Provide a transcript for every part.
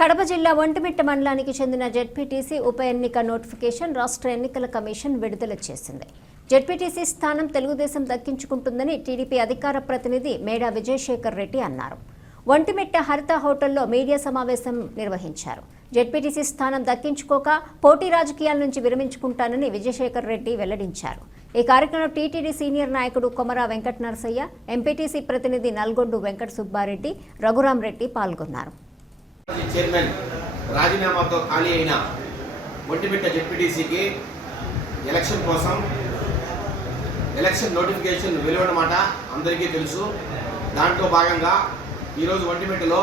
కడప జిల్లా ఒంటిమిట్ట మండలానికి చెందిన జెడ్పీటీసీ ఉప ఎన్నిక నోటిఫికేషన్ రాష్ట్ర ఎన్నికల కమిషన్ విడుదల చేసింది. జెడ్పీటీసీ స్థానం తెలుగుదేశం దక్కించుకుంటుందని టీడీపీ అధికార ప్రతినిధి మేడా విజయశేఖర్ రెడ్డి అన్నారు. ఒంటిమిట్ట హరిత హోటల్లో మీడియా సమావేశం నిర్వహించారు. జెడ్పీటీసీ స్థానం దక్కించుకోక పోటీ రాజకీయాల నుంచి విరమించుకుంటానని విజయశేఖర్ రెడ్డి వెల్లడించారు. ఈ కార్యక్రమంలో టీటీడీ సీనియర్ నాయకుడు కొమర వెంకట నరసయ్య, ఎంపీటీసీ ప్రతినిధి నల్గొండు వెంకట సుబ్బారెడ్డి, రఘురాం రెడ్డి పాల్గొన్నారు. చైర్మన్ రాజీనామాతో ఖాళీ అయిన ఒంటిమిట్ట జెడ్పీటీసీకి ఎలక్షన్ కోసం ఎలక్షన్ నోటిఫికేషన్ వెలువడమాట అందరికీ తెలుసు. దాంట్లో భాగంగా ఈరోజు ఒంటిమిట్టలో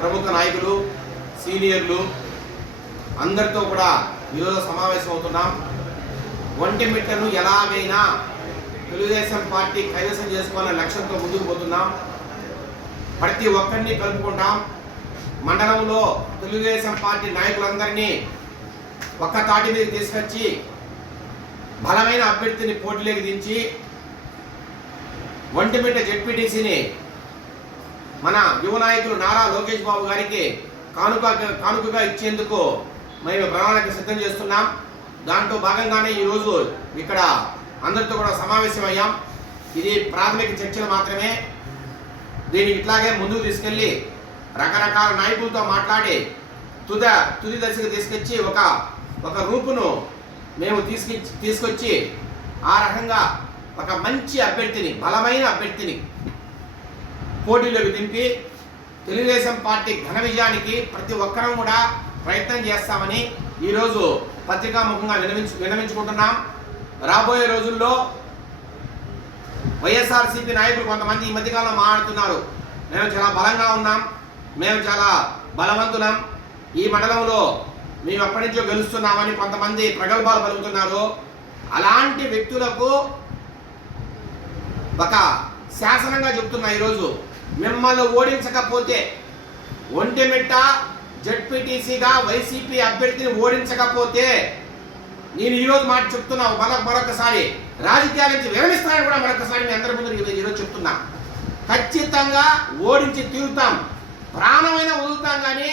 ప్రముఖ నాయకులు, సీనియర్లు అందరితో కూడా ఈరోజు సమావేశం అవుతున్నాం. ఒంటిమిట్టను ఎలాగైనా తెలుగుదేశం పార్టీ కైవసం చేసుకోవాలనే లక్ష్యంతో ముందుకు పోతున్నాం. ప్రతి ఒక్కరిని కలుపుకుంటాం. మండలంలో తెలుగుదేశం పార్టీ నాయకులందరినీ ఒక్క తాటి మీద తీసుకొచ్చి బలమైన అభ్యర్థిని పోటీలోకి దించి ఒంటిమిట్ట జెడ్పీటీసీని మన యువ నాయకులు నారా లోకేష్ బాబు గారికి కానుకగా ఇచ్చేందుకు మేము ప్రణాళిక సిద్ధం చేస్తున్నాం. దాంట్లో భాగంగానే ఈరోజు ఇక్కడ అందరితో కూడా సమావేశమయ్యాం. ఇది ప్రాథమిక చర్చలు మాత్రమే. దీన్ని ఇట్లాగే ముందుకు తీసుకెళ్ళి రకరకాల నాయకులతో మాట్లాడి తుది దశకు తీసుకొచ్చి ఒక రూపును మేము తీసుకొచ్చి ఆ రకంగా ఒక మంచి అభ్యర్థిని, బలమైన అభ్యర్థిని పోటీలోకి దింపి తెలుగుదేశం పార్టీ ఘన విజయానికి ప్రతి ఒక్కరం కూడా ప్రయత్నం చేస్తామని ఈరోజు పత్రికాముఖంగా విన్నవించుకుంటున్నాం. రాబోయే రోజుల్లో వైఎస్ఆర్సీపీ నాయకులు కొంతమంది ఈ మధ్యకాలంలో మాట్లాడుతున్నారు, మేము చాలా బలంగా ఉన్నాం, మేము చాలా బలవంతులం, ఈ మండలంలో మేము ఎప్పటి నుంచో గెలుస్తున్నామని కొంతమంది ప్రగల్భాలు పలుకుతున్నారు. అలాంటి వ్యక్తులకు ఒక శాసనంగా చెప్తున్నా, ఈరోజు మిమ్మల్ని ఓడించకపోతే, ఒంటిమిట్ట జెడ్పీటీసీగా వైసీపీ అభ్యర్థిని ఓడించకపోతే నేను ఈరోజు మాట చెప్తున్నా, మరొకసారి రాజకీయాల నుంచి విరమిస్తానని కూడా మరొకసారి మీ అందరి ముందు ఈరోజు చెప్తున్నా. ఖచ్చితంగా ఓడించి తీరుతాం, ప్రాణమైన వదులుతాం. కానీ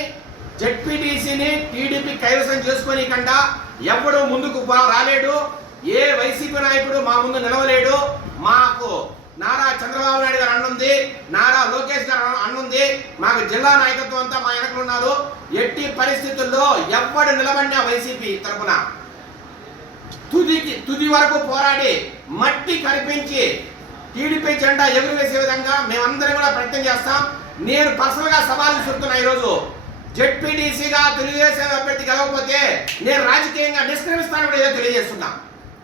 జెడ్పీటీసీని టీడీపీ కైవసం చేసుకొని కండా ఎవడు ముందుకు రాలేడు, ఏ వైసీపీ నాయకుడు మా ముందు నిలవలేడు. మాకు నారా చంద్రబాబు నాయుడు గారు అన్నుంది, నారా లోకేష్ గారు అన్నుంది, మాకు జిల్లా నాయకత్వం అంతా మా వెనకలు ఉన్నారు. ఎట్టి పరిస్థితుల్లో ఎవడు నిలబడినా వైసీపీ తరఫున తుది వరకు పోరాడి మట్టి కనిపించి టీడీపీ జెండా ఎగురవేసే విధంగా మేమందరం కూడా ప్రయత్నం చేస్తాం. నేను పర్సనల్గా సవాలు చెప్తున్నా, ఈరోజు జెడ్పీటీసీగా తెలుగుదేశం అభ్యర్థి గెలవకపోతే నేను రాజకీయంగా నిష్క్రమిస్తానని కూడా తెలియజేస్తున్నా.